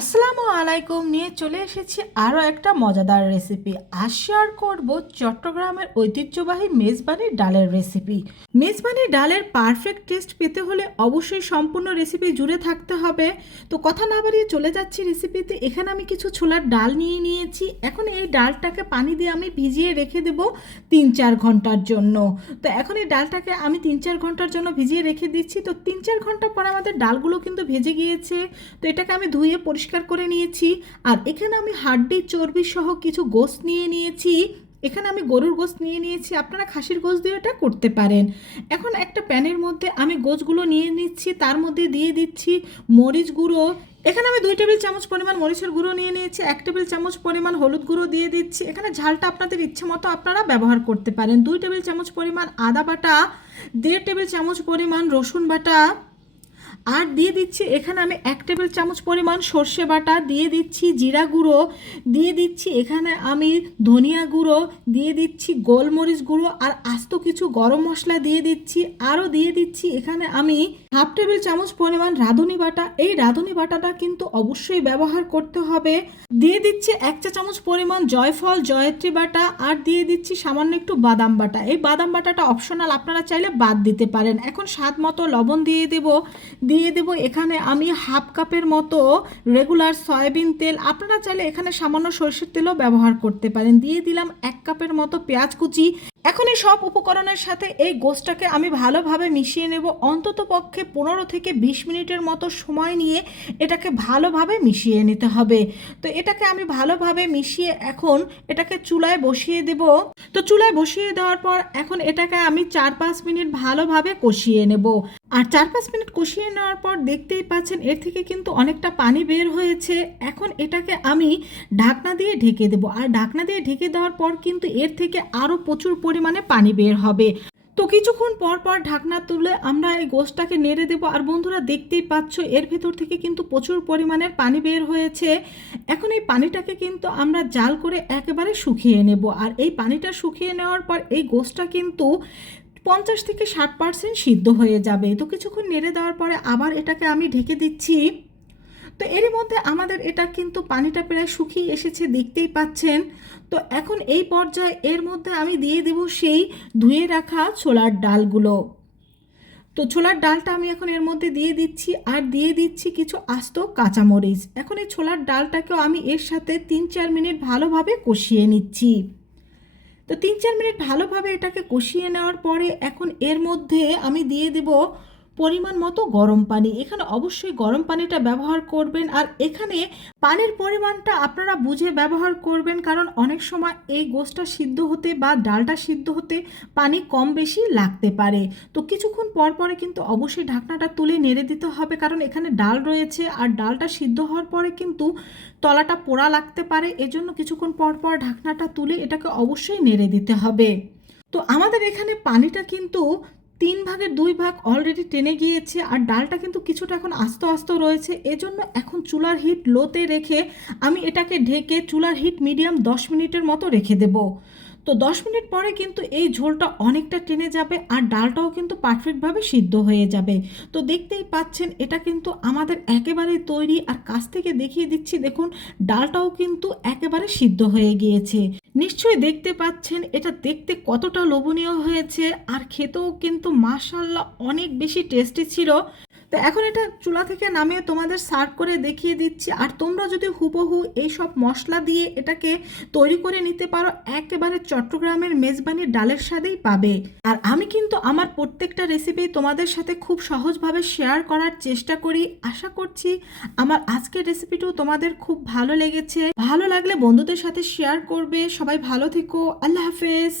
আসসালামু আলাইকুম নিয়ে চলে এসেছি আরও একটা মজাদার রেসিপি। আজ শেয়ার করব চট্টগ্রামের ঐতিহ্যবাহী মেজবানি ডালের রেসিপি। মেজবানি ডালের পারফেক্ট টেস্ট পেতে হলে অবশ্যই সম্পূর্ণ রেসিপি জুড়ে থাকতে হবে। তো কথা না বাড়িয়ে চলে যাচ্ছি রেসিপিতে। এখানে আমি কিছু ছোলার ডাল নিয়ে নিয়েছি। এখন এই ডালটাকে পানি দিয়ে আমি ভিজিয়ে রেখে দেব 3-4 ঘন্টার জন্য। তো এখন এই ডালটাকে আমি 3-4 ঘন্টার জন্য ভিজিয়ে রেখে দিচ্ছি। তো 3-4 ঘন্টা পর আমাদের ডালগুলো কিন্তু ভেজে গিয়েছে। তো এটাকে আমি ধুয়ে পরিষ্কার করে নিয়েছি। আর এখানে আমি হাড্ডি চর্বি সহ কিছু গোশত নিয়ে নিয়েছি। এখানে আমি গরুর গোশত নিয়ে নিয়েছি, আপনারা খাসির গোশত দিয়ে এটা করতে পারেন। এখন একটা প্যানের মধ্যে আমি গোশতগুলো নিয়ে নিচ্ছি, তার মধ্যে দিয়ে দিচ্ছি মরিচ গুঁড়ো। এখানে আমি 2 টেবিল চামচ পরিমাণ মরিচের গুঁড়ো নিয়ে নিয়েছি, 1 টেবিল চামচ পরিমাণ হলুদ গুঁড়ো দিয়ে দিচ্ছি। এখানে ঝালটা আপনাদের ইচ্ছে মতো আপনারা ব্যবহার করতে পারেন। 2 টেবিল চামচ পরিমাণ আদা বাটা, 1.5 টেবিল চামচ পরিমাণ রসুন বাটা, আর দিয়ে দিচ্ছি এখানে আমি 1 টেবিল চামচ পরিমাণ সর্ষে বাটা, দিয়ে দিচ্ছি জিরা গুঁড়ো, দিয়ে দিচ্ছি এখানে আমি ধনিয়া গুঁড়ো, দিয়ে দিচ্ছি গোলমরিচ গুঁড়ো, আর আস্ত কিছু গরম মশলা দিয়ে দিচ্ছি। আরও দিয়ে দিচ্ছি এখানে আমি 1/2 টেবিল চামচ পরিমাণ রাঁধুনি বাটা। এই রাঁধুনি বাটাটা কিন্তু অবশ্যই ব্যবহার করতে হবে। দিয়ে দিচ্ছি 1 চা চামচ পরিমাণ জয়ফল জয়ত্রী বাটা, আর দিয়ে দিচ্ছি সামান্য একটু বাদাম বাটা। এই বাদাম বাটাটা অপশনাল, আপনারা চাইলে বাদ দিতে পারেন। এখন স্বাদ মতো লবণ দিয়ে দেব এখানে আমি 1/2 কাপের মতো রেগুলার সয়াবিন তেল, আপনারা চাইলে এখানে সামান্য সরষের তেলও ব্যবহার করতে পারেন। দিয়ে দিলাম 1 কাপের মতো পেঁয়াজ কুচি। এখন এই সব উপকরণের সাথে এই গোশতটাকে আমি ভালোভাবে মিশিয়ে নেব। অন্তত পক্ষে 15 থেকে 20 মিনিটের মতো সময় নিয়ে এটাকে ভালোভাবে মিশিয়ে নিতে হবে। তো এটাকে আমি ভালোভাবে মিশিয়ে এখন এটাকে চুলায় বসিয়ে দেব। তো চুলায় বসিয়ে দেওয়ার পর এখন এটাকে আমি 4-5 মিনিট ভালোভাবে কষিয়ে নেব। আর 4-5 মিনিট কষিয়ে নেওয়ার পর দেখতেই পাচ্ছেন এর থেকে কিন্তু অনেকটা পানি বের হয়েছে। এখন এটাকে আমি ঢাকনা দিয়ে ঢেকে দেব। আর ঢাকনা দিয়ে ঢেকে দেওয়ার পর কিন্তু এর থেকে আরও প্রচুর পরিমাণে পানি বের হবে। তো কিছুক্ষণ পর পর ঢাকনা তুলে আমরা এই গোশতটাকে নেড়ে দেব। আর বন্ধুরা দেখতেই পাচ্ছ এর ভেতর থেকে কিন্তু প্রচুর পরিমাণের পানি বের হয়েছে। এখন এই পানিটাকে কিন্তু আমরা জাল করে একেবারে শুকিয়ে নেব। আর এই পানিটা শুকিয়ে নেওয়ার পর এই গোশতটা কিন্তু 50 থেকে 60% সিদ্ধ হয়ে যাবে। তো কিছুক্ষণ নেড়ে দেওয়ার পরে আবার এটাকে আমি ঢেকে দিচ্ছি। তো এরই মধ্যে আমাদের এটা কিন্তু পানিটা প্রায় শুকিয়ে এসেছে, দেখতেই পাচ্ছেন। তো এখন এই পর্যায়ে এর মধ্যে আমি দিয়ে দেব সেই ধুয়ে রাখা ছোলার ডালগুলো। তো ছোলার ডালটা আমি এখন এর মধ্যে দিয়ে দিচ্ছি, আর দিয়ে দিচ্ছি কিছু আস্ত কাঁচামরিচ। এখন এই ছোলার ডালটাকেও আমি এর সাথে 3-4 মিনিট ভালোভাবে কষিয়ে নিচ্ছি। তো 3-4 মিনিট ভালোভাবে এটাকে কষিয়ে নেওয়ার পরে এখন এর মধ্যে আমি দিয়ে দেব পরিমাণ মতো গরম পানি। এখানে অবশ্যই গরম পানিটা ব্যবহার করবেন। আর এখানে পানির পরিমাণটা আপনারা বুঝে ব্যবহার করবেন, কারণ অনেক সময় এই গোশতটা সিদ্ধ হতে বা ডালটা সিদ্ধ হতে পানি কম বেশি লাগতে পারে। তো কিছুক্ষণ পর পরে কিন্তু অবশ্যই ঢাকনাটা তুলে নেড়ে দিতে হবে, কারণ এখানে ডাল রয়েছে। আর ডালটা সিদ্ধ হওয়ার পরে কিন্তু তলাটা পোড়া লাগতে পারে, এজন্য কিছুক্ষণ পর পর ঢাকনাটা তুলে এটাকে অবশ্যই নেড়ে দিতে হবে। তো আমাদের এখানে পানিটা কিন্তু 3 ভাগের 2 ভাগ অলরেডি টেনে গিয়েছে। আর ডালটা কিন্তু কিছুটা এখন আস্ত আস্ত রয়েছে, এজন্য এখন চুলার হিট লোতে রেখে আমি এটাকে ঢেকে চুলার হিট মিডিয়াম 10 মিনিটের মতো রেখে দেব। তো 10 মিনিট পরে কিন্তু এই ঝোলটা অনেকটা টেনে যাবে, আর ডালটাও কিন্তু পারফেক্টভাবে সিদ্ধ হয়ে যাবে। তো দেখতেই পাচ্ছেন এটা কিন্তু আমাদের একেবারে তৈরি। আর কাছ থেকে দেখিয়ে দিচ্ছি, দেখুন ডালটাও কিন্তু একেবারে সিদ্ধ হয়ে গিয়েছে। নিশ্চয়ই দেখতে পাচ্ছেন এটা দেখতে কতটা লোভনীয় হয়েছে, আর খেতেও কিন্তু মাশাআল্লাহ অনেক বেশি টেস্টি ছিল। তো এখন এটা চুলা থেকে নামিয়ে তোমাদের সার্ভ করে দেখিয়ে দিচ্ছি। আর তোমরা যদি হুবহু এই সব মশলা দিয়ে এটাকে তৈরি করে নিতে পারো, একেবারে চট্টগ্রামের মেজবানি ডালের স্বাদেই পাবে। আর আমি কিন্তু আমার প্রত্যেকটা রেসিপি তোমাদের সাথে খুব সহজভাবে শেয়ার করার চেষ্টা করি। আশা করছি আমার আজকের রেসিপিটাও তোমাদের খুব ভালো লেগেছে। ভালো লাগলে বন্ধুদের সাথে শেয়ার করবে। সবাই ভালো থেকো, আল্লাহ হাফেজ।